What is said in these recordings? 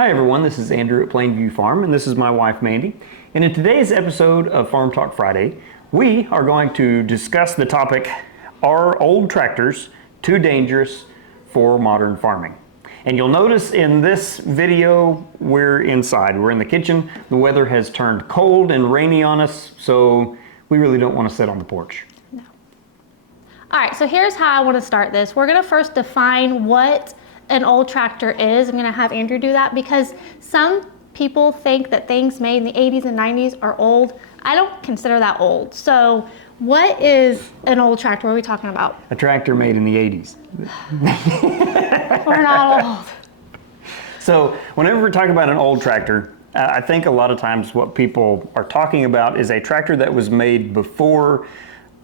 Hi everyone, this is Andrew at Plainview Farm, and this is my wife Mandy. And in today's episode of Farm Talk Friday, we are going to discuss the topic, are old tractors too dangerous for modern farming? And you'll notice in this video, we're inside. We're in the kitchen. The weather has turned cold and rainy on us, so we really don't want to sit on the porch. No. All right, so here's how I want to start this. We're going to first define what an old tractor is. I'm going to have Andrew do that because some people think that things made in the 80s and 90s are old. I don't consider that old. So what is an old tractor? What are we talking about? A tractor made in the 80s. We're not old. So whenever we're talking about an old tractor, I think a lot of times what people are talking about is a tractor that was made before,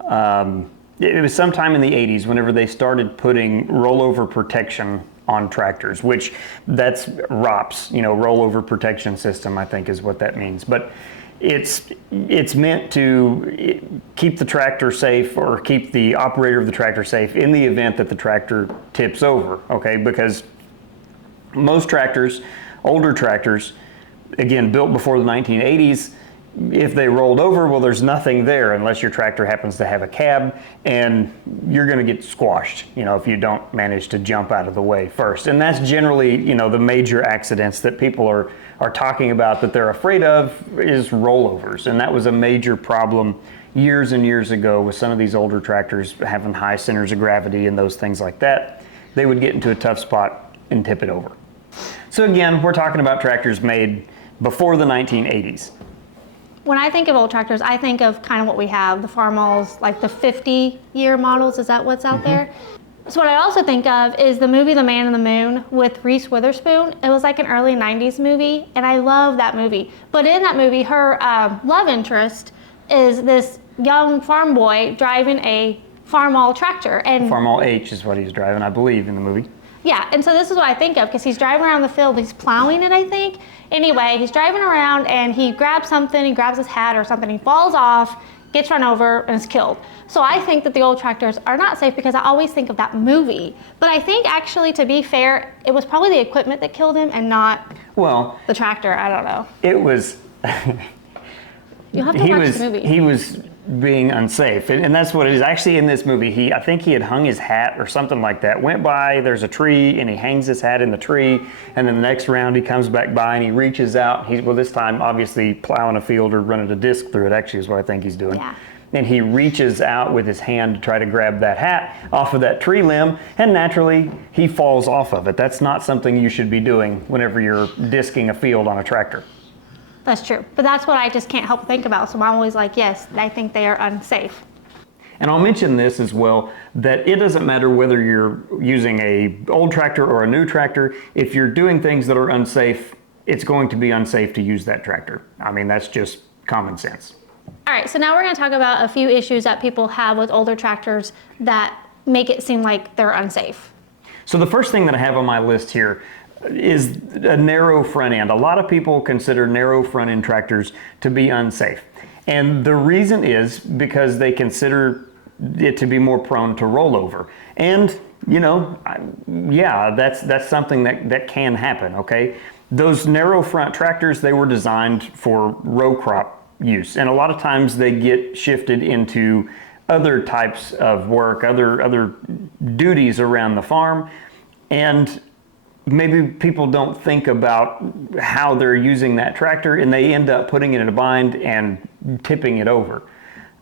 it was sometime in the 80s whenever they started putting rollover protection on tractors, which that's ROPS, rollover protection system, I think is what that means. But it's meant to keep the tractor safe or keep the operator of the tractor safe in the event that the tractor tips over, okay? Because most tractors, older tractors, again, built before the 1980s, if they rolled over, well, there's nothing there unless your tractor happens to have a cab, and you're going to get squashed, if you don't manage to jump out of the way first. And that's generally, the major accidents that people are talking about that they're afraid of is rollovers. And that was a major problem years and years ago with some of these older tractors having high centers of gravity and those things like that. They would get into a tough spot and tip it over. So again, we're talking about tractors made before the 1980s. When I think of old tractors, I think of kind of what we have, the Farmalls, like the 50-year models. Is that what's out there? So what I also think of is the movie The Man in the Moon with Reese Witherspoon. It was like an early 90s movie, and I love that movie. But in that movie, her love interest is this young farm boy driving a Farmall tractor. And Farmall H is what he's driving, I believe, in the movie. Yeah, and so this is what I think of because he's driving around the field, he's plowing it, I think. Anyway, he's driving around and he grabs something, he grabs his hat or something, he falls off, gets run over, and is killed. So I think that the old tractors are not safe because I always think of that movie. But I think actually, to be fair, it was probably the equipment that killed him and not the tractor. I don't know. It was... You'll have to watch the movie. He was being unsafe, and that's what it is. Actually, in this movie, I think he had hung his hat or something like that. Went by, there's a tree, and he hangs his hat in the tree, and then the next round he comes back by and he reaches out. This time obviously plowing a field or running a disc through it, actually is what I think he's doing. Yeah. And he reaches out with his hand to try to grab that hat off of that tree limb, and naturally he falls off of it. That's not something you should be doing whenever you're disking a field on a tractor. That's true, but that's what I just can't help think about. So I'm always like, yes, I think they are unsafe. And I'll mention this as well, that it doesn't matter whether you're using a old tractor or a new tractor. If you're doing things that are unsafe, it's going to be unsafe to use that tractor. I mean, that's just common sense. All right, so now we're going to talk about a few issues that people have with older tractors that make it seem like they're unsafe. So the first thing that I have on my list here is a narrow front end. A lot of people consider narrow front end tractors to be unsafe. And the reason is because they consider it to be more prone to rollover. And, that's something that can happen, okay? Those narrow front tractors, they were designed for row crop use. And a lot of times they get shifted into other types of work, other duties around the farm. And maybe people don't think about how they're using that tractor, and they end up putting it in a bind and tipping it over.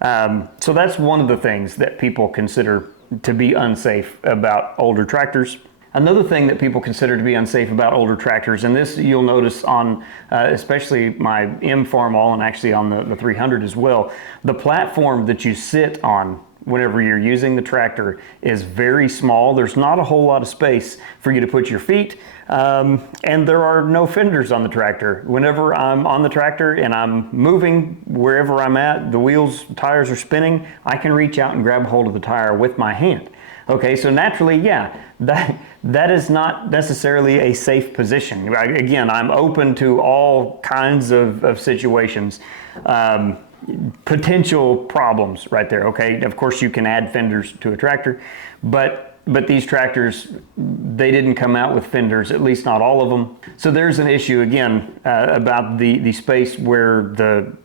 So that's one of the things that people consider to be unsafe about older tractors. Another thing that people consider to be unsafe about older tractors, and this you'll notice on especially my M Farmall and actually on the 300 as well, the platform that you sit on whenever you're using the tractor is very small. There's not a whole lot of space for you to put your feet, and there are no fenders on the tractor. Whenever I'm on the tractor and I'm moving wherever I'm at, the wheels, tires are spinning, I can reach out and grab hold of the tire with my hand. Okay, so naturally, that is not necessarily a safe position. Again, I'm open to all kinds of situations. Potential problems right there, okay? Of course, you can add fenders to a tractor, but but these tractors, they didn't come out with fenders, at least not all of them. So there's an issue again about the space where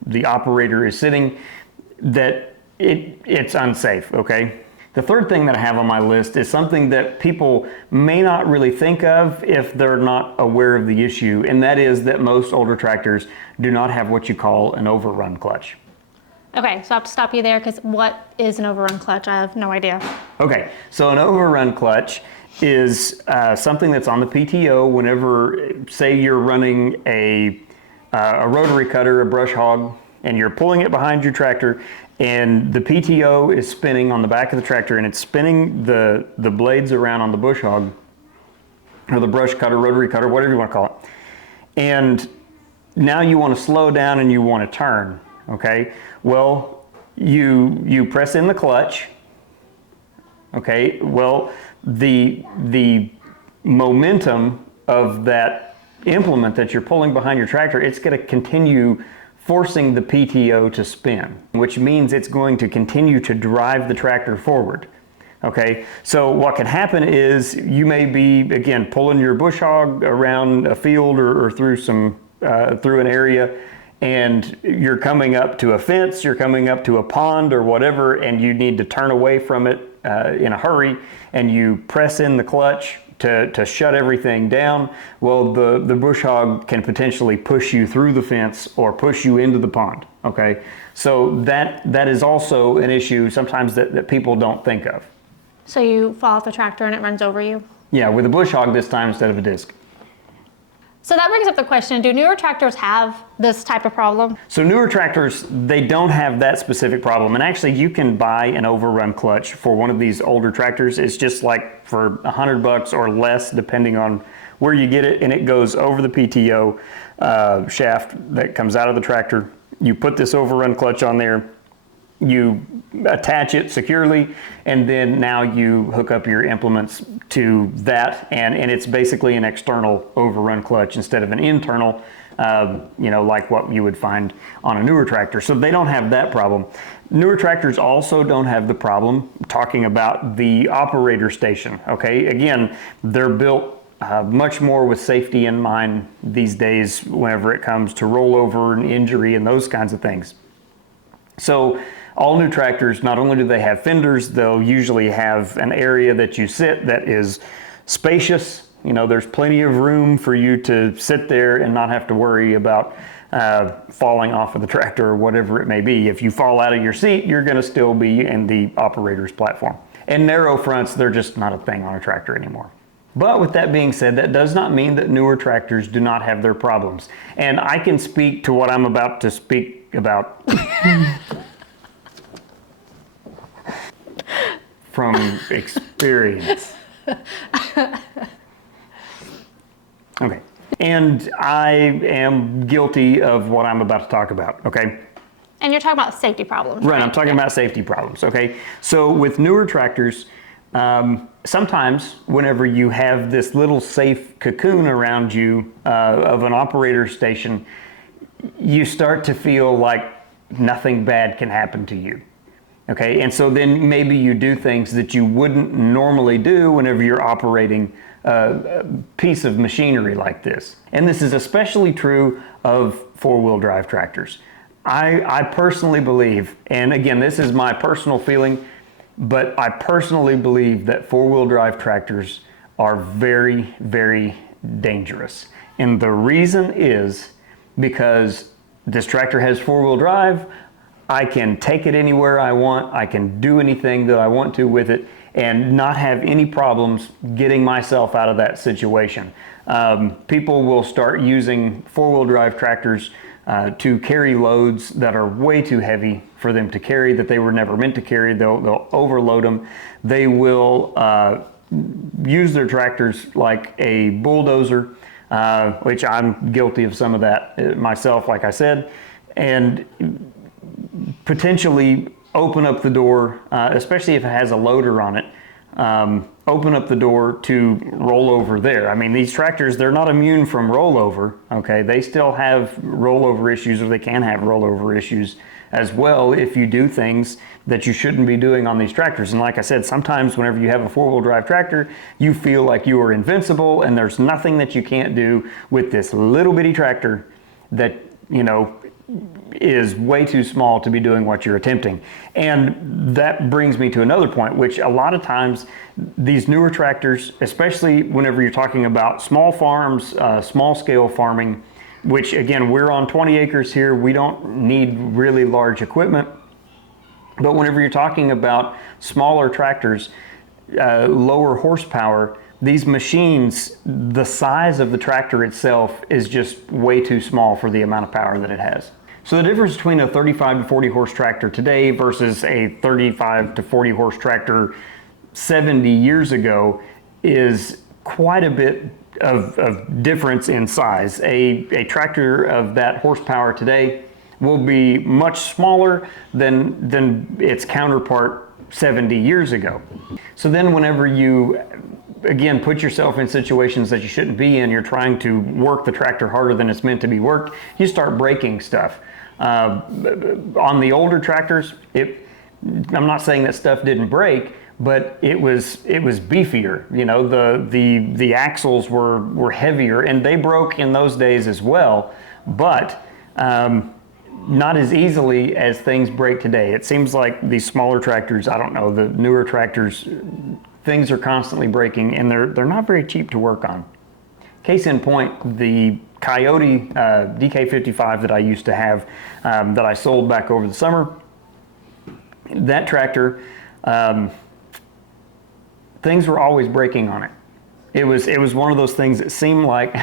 the operator is sitting, that it's unsafe, okay? The third thing that I have on my list is something that people may not really think of if they're not aware of the issue, and that is that most older tractors do not have what you call an overrun clutch. Okay, so I have to stop you there because what is an overrun clutch? I have no idea. Okay, so an overrun clutch is something that's on the PTO whenever, say you're running a rotary cutter, a brush hog, and you're pulling it behind your tractor, and the PTO is spinning on the back of the tractor, and it's spinning the blades around on the bush hog, or the brush cutter, rotary cutter, whatever you want to call it. And now you want to slow down and you want to turn, okay? Well, you press in the clutch, okay? Well, the momentum of that implement that you're pulling behind your tractor, it's going to continue forcing the PTO to spin, which means it's going to continue to drive the tractor forward. Okay, so what can happen is you may be, again, pulling your bush hog around a field or through through an area, and you're coming up to a fence, you're coming up to a pond or whatever, and you need to turn away from it in a hurry, and you press in the clutch to shut everything down. Well, the bush hog can potentially push you through the fence or push you into the pond, okay? So that is also an issue sometimes that people don't think of. So you fall off the tractor and it runs over you? Yeah, with a bush hog this time instead of a disc. So that brings up the question, do newer tractors have this type of problem? So newer tractors, they don't have that specific problem. And actually you can buy an overrun clutch for one of these older tractors. It's just like for $100 or less, depending on where you get it. And it goes over the PTO shaft that comes out of the tractor. You put this overrun clutch on there, you attach it securely, and then now you hook up your implements to that, and it's basically an external overrun clutch instead of an internal, like what you would find on a newer tractor. So they don't have that problem. Newer tractors also don't have the problem, talking about the operator station, okay? Again, they're built much more with safety in mind these days whenever it comes to rollover and injury and those kinds of things. So all new tractors, not only do they have fenders, they'll usually have an area that you sit that is spacious. You know, there's plenty of room for you to sit there and not have to worry about falling off of the tractor or whatever it may be. If you fall out of your seat, you're going to still be in the operator's platform. And narrow fronts, they're just not a thing on a tractor anymore. But with that being said, that does not mean that newer tractors do not have their problems. And I can speak to what I'm about to speak about from experience. Okay. And I am guilty of what I'm about to talk about, okay? And you're talking about safety problems, right? I'm talking about safety problems, okay? So with newer tractors, sometimes whenever you have this little safe cocoon around you of an operator station, you start to feel like nothing bad can happen to you. Okay, and so then maybe you do things that you wouldn't normally do whenever you're operating a piece of machinery like this. And this is especially true of four-wheel drive tractors. I personally believe, and again, this is my personal feeling, but I personally believe that four-wheel drive tractors are very, very dangerous. And the reason is because this tractor has four-wheel drive. I can take it anywhere I want. I can do anything that I want to with it and not have any problems getting myself out of that situation. People will start using four-wheel drive tractors to carry loads that are way too heavy for them to carry, that they were never meant to carry. They'll overload them. They will use their tractors like a bulldozer, which I'm guilty of some of that myself, like I said, and potentially open up the door, especially if it has a loader on it, open up the door to rollover there. I mean, these tractors, they're not immune from rollover, okay? They still have rollover issues, or they can have rollover issues as well if you do things that you shouldn't be doing on these tractors. And like I said, sometimes whenever you have a four-wheel drive tractor, you feel like you are invincible and there's nothing that you can't do with this little bitty tractor that, you know, is way too small to be doing what you're attempting. And that brings me to another point, which a lot of times these newer tractors, especially whenever you're talking about small farms, small scale farming, which again, we're on 20 acres here, we don't need really large equipment. But whenever you're talking about smaller tractors, lower horsepower, these machines, the size of the tractor itself is just way too small for the amount of power that it has. So the difference between a 35 to 40 horse tractor today versus a 35 to 40 horse tractor 70 years ago is quite a bit of difference in size. A tractor of that horsepower today will be much smaller than its counterpart 70 years ago. So then whenever you again put yourself in situations that you shouldn't be in, you're trying to work the tractor harder than it's meant to be worked, you start breaking stuff. On the older tractors, I'm not saying that stuff didn't break, but it was beefier. You know, the axles were heavier, and they broke in those days as well, but not as easily as things break today. It seems like these smaller tractors, I don't know, the newer tractors, things are constantly breaking, and they're not very cheap to work on. Case in point, the Coyote DK55 that I used to have, that I sold back over the summer, that tractor, things were always breaking on it. It was one of those things that seemed like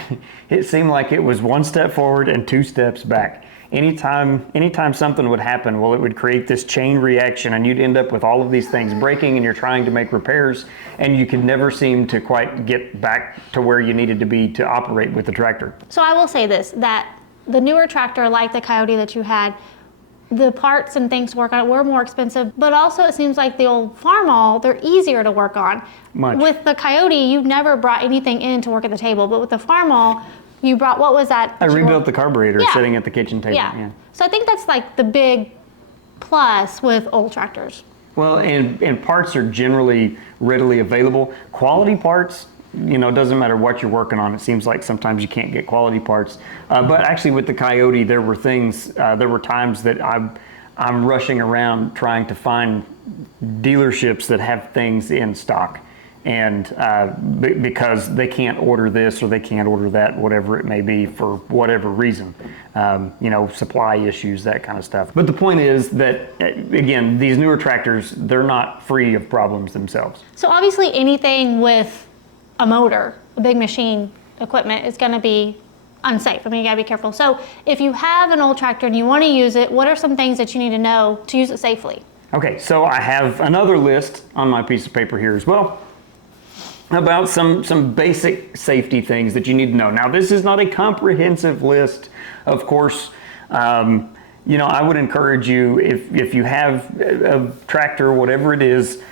it was one step forward and two steps back. Anytime something would happen, well, it would create this chain reaction, and you'd end up with all of these things breaking, and you're trying to make repairs, and you could never seem to quite get back to where you needed to be to operate with the tractor. So I will say this, that the newer tractor, like the Coyote that you had, the parts and things to work on it were more expensive, but also it seems like the old Farmall, they're easier to work on. Much. With the Coyote, you never brought anything in to work at the table, but with the Farmall, you brought, what was that? I rebuilt the carburetor Yeah. sitting at the kitchen table. Yeah. So I think that's like the big plus with old tractors. Well, and parts are generally readily available. Quality parts, you know, it doesn't matter what you're working on. It seems like sometimes you can't get quality parts. But actually with the Coyote, there were times that I'm rushing around trying to find dealerships that have things in stock. And because they can't order this or they can't order that, whatever it may be, for whatever reason, you know, supply issues, that kind of stuff. But the point is that, again, these newer tractors, they're not free of problems themselves. So obviously anything with a motor, a big machine equipment, is going to be unsafe. I mean, you got to be careful. So if you have an old tractor and you want to use it, what are some things that you need to know to use it safely? Okay, so I have another list on my piece of paper here as well about some basic safety things that you need to know. Now, this is not a comprehensive list, of course. You know, I would encourage you, if you have a tractor, whatever it is,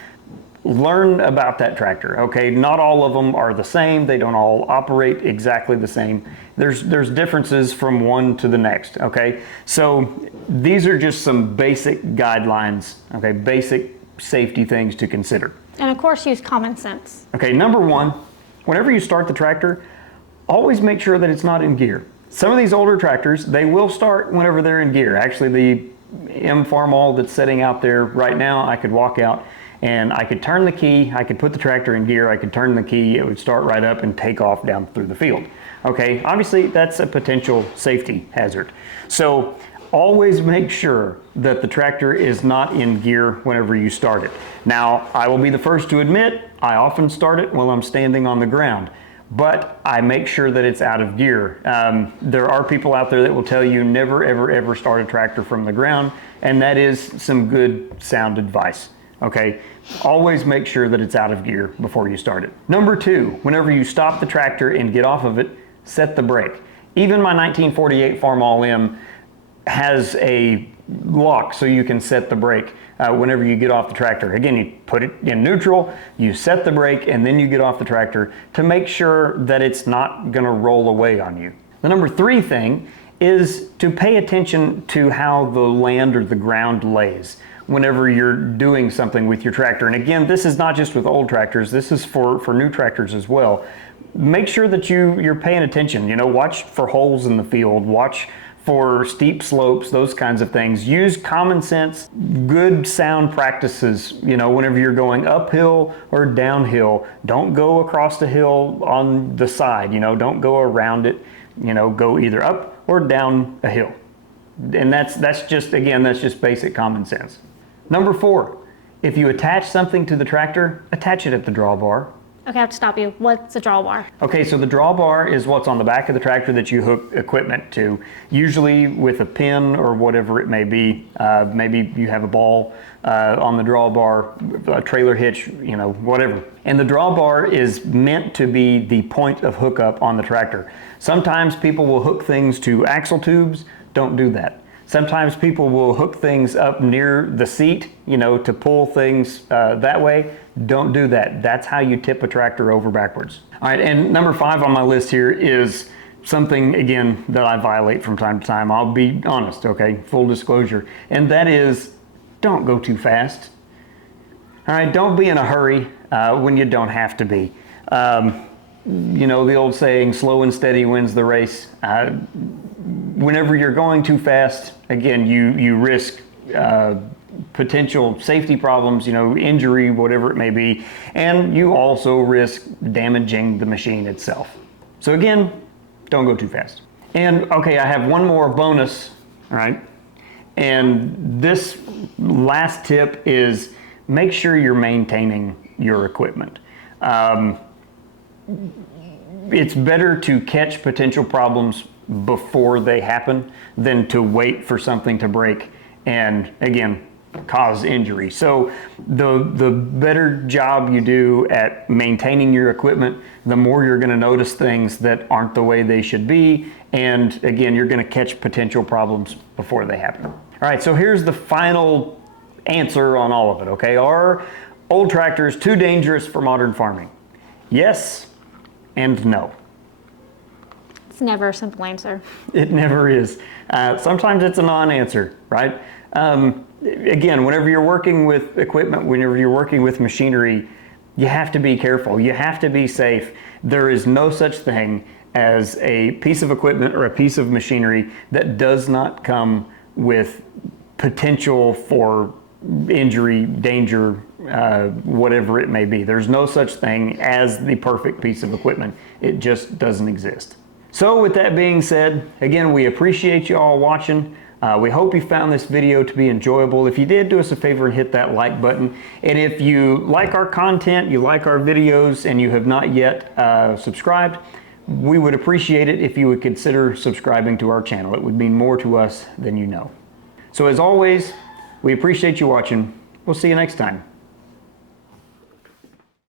learn about that tractor, okay? Not all of them are the same. They don't all operate exactly the same. There's differences from one to the next, okay? So these are just some basic guidelines, okay? Basic safety things to consider. And of course, use common sense. Okay, number one, whenever you start the tractor, always make sure that it's not in gear. Some of these older tractors, they will start whenever they're in gear. Actually, the M Farmall that's sitting out there right now, I could walk out and I could turn the key, I could put the tractor in gear, I could turn the key, it would start right up and take off down through the field. Okay, obviously that's a potential safety hazard. So always make sure that the tractor is not in gear whenever you start it. Now, I will be the first to admit, I often start it while I'm standing on the ground, but I make sure that it's out of gear. There are people out there that will tell you never, ever, ever start a tractor from the ground, and that is some good sound advice. Okay, always make sure that it's out of gear before you start it. Number two, whenever you stop the tractor and get off of it, set the brake. Even my 1948 Farmall M has a lock so you can set the brake whenever you get off the tractor. Again, you put it in neutral, you set the brake, and then you get off the tractor to make sure that it's not going to roll away on you. The number three thing is to pay attention to how the land or the ground lays whenever you're doing something with your tractor. And again, this is not just with old tractors, this is for new tractors as well. Make sure that you're paying attention. You know, watch for holes in the field, watch for steep slopes, those kinds of things. Use common sense, good sound practices, you know, whenever you're going uphill or downhill. Don't go across the hill on the side, you know, don't go around it, you know, go either up or down a hill. And that's just basic common sense. Number 4, if you attach something to the tractor, attach it at the drawbar. Okay, I have to stop you. What's a drawbar? Okay, so the drawbar is what's on the back of the tractor that you hook equipment to, usually with a pin or whatever it may be. Maybe you have a ball on the drawbar, a trailer hitch, you know, whatever. And the drawbar is meant to be the point of hookup on the tractor. Sometimes people will hook things to axle tubes. Don't do that. Sometimes people will hook things up near the seat, you know, to pull things that way. Don't do that. That's how you tip a tractor over backwards. All right, and number 5 on my list here is something, again, that I violate from time to time. I'll be honest, okay, full disclosure. And that is, don't go too fast. All right, don't be in a hurry when you don't have to be. You know, the old saying, slow and steady wins the race. Whenever you're going too fast, again, you risk potential safety problems, you know, injury, whatever it may be, and you also risk damaging the machine itself. So again, don't go too fast. And okay, I have one more bonus, all right? And this last tip is make sure you're maintaining your equipment. It's better to catch potential problems before they happen than to wait for something to break and, again, cause injury. So the better job you do at maintaining your equipment, the more you're going to notice things that aren't the way they should be, and again, you're going to catch potential problems before they happen. All right, so here's the final answer on all of it, okay? Are old tractors too dangerous for modern farming? Yes and no. It's never a simple answer. It never is. Sometimes it's a non-answer, right? Again, whenever you're working with equipment, whenever you're working with machinery, you have to be careful. You have to be safe. There is no such thing as a piece of equipment or a piece of machinery that does not come with potential for injury, danger, whatever it may be. There's no such thing as the perfect piece of equipment. It just doesn't exist. So with that being said, again, we appreciate you all watching. We hope you found this video to be enjoyable. If you did, do us a favor and hit that like button. And if you like our content, you like our videos, and you have not yet subscribed, we would appreciate it if you would consider subscribing to our channel. It would mean more to us than you know. So as always, we appreciate you watching. We'll see you next time.